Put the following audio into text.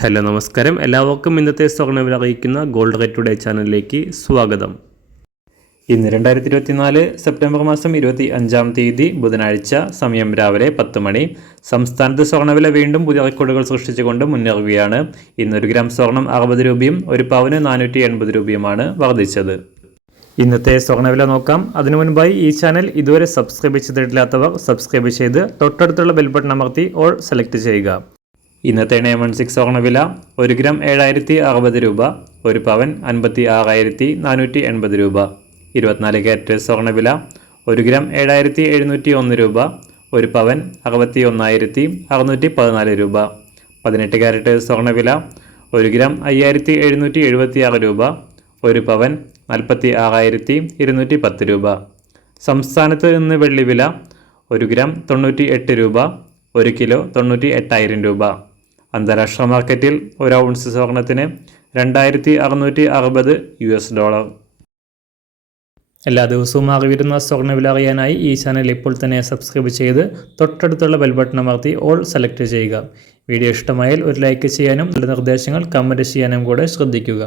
Hello നമസ്കാരം, എല്ലാവർക്കും ഇന്നത്തെ സ്വർണ്ണവില അറിയിക്കുന്ന ഗോൾഡ് റേറ്റ് ടുഡേ ചാനലിലേക്ക് സ്വാഗതം. ഇന്ന് 2024 സെപ്റ്റംബർ മാസം 25-ാം തീയതി ബുധനാഴ്ച, സമയം രാവിലെ 10 മണി. സംസ്ഥാനത്ത് സ്വർണ്ണവില വീണ്ടും പുതിയ റെക്കോർഡുകൾ സൃഷ്ടിച്ചുകൊണ്ട് മുന്നേറുകയാണ്. ഇന്ന് 1 ഗ്രാം സ്വർണം 60 രൂപയും 1 പവന് 480 രൂപയുമാണ് വർദ്ധിച്ചത്. ഇന്നത്തെ സ്വർണ്ണവില നോക്കാം. അതിനു മുൻപായി ഈ ചാനൽ ഇതുവരെ സബ്സ്ക്രൈബ് ചെയ്തിട്ടില്ലാത്തവർ സബ്സ്ക്രൈബ് ചെയ്ത് തൊട്ടടുത്തുള്ള ബെൽ ബട്ടൺ അമർത്തി ഓൾ സെലക്ട് ചെയ്യുക. ഇന്നത്തെ 916 സ്വർണ്ണവില 1 ഗ്രാം 7060 രൂപ, 1 പവൻ 56,480 രൂപ. 24 ക്യാരറ്റ് സ്വർണ്ണവില 1 ഗ്രാം 7701 രൂപ, 1 പവൻ 61,614 രൂപ. 18 ക്യാരറ്റ് സ്വർണ്ണവില 1 ഗ്രാം 5776 രൂപ, 1 പവൻ 46,210 രൂപ. സംസ്ഥാനത്ത് ഇന്ന് വെള്ളിവില 1 ഗ്രാം 98 രൂപ, 1 കിലോ 98,000 രൂപ. അന്താരാഷ്ട്ര മാർക്കറ്റിൽ 1 ഔൺസ് സ്വർണത്തിന് $2,660. എല്ലാ ദിവസവും അറിവിരുന്ന സ്വർണ്ണവില അറിയാനായി ഈ ചാനൽ ഇപ്പോൾ തന്നെ സബ്സ്ക്രൈബ് ചെയ്ത് തൊട്ടടുത്തുള്ള ബെൽ ബട്ടൺ അമർത്തി ഓൾ സെലക്ട് ചെയ്യുക. വീഡിയോ ഇഷ്ടമായാൽ ഒരു ലൈക്ക് ചെയ്യാനും നല്ല നിർദ്ദേശങ്ങൾ കമൻറ്റ് ചെയ്യാനും കൂടെ ശ്രദ്ധിക്കുക.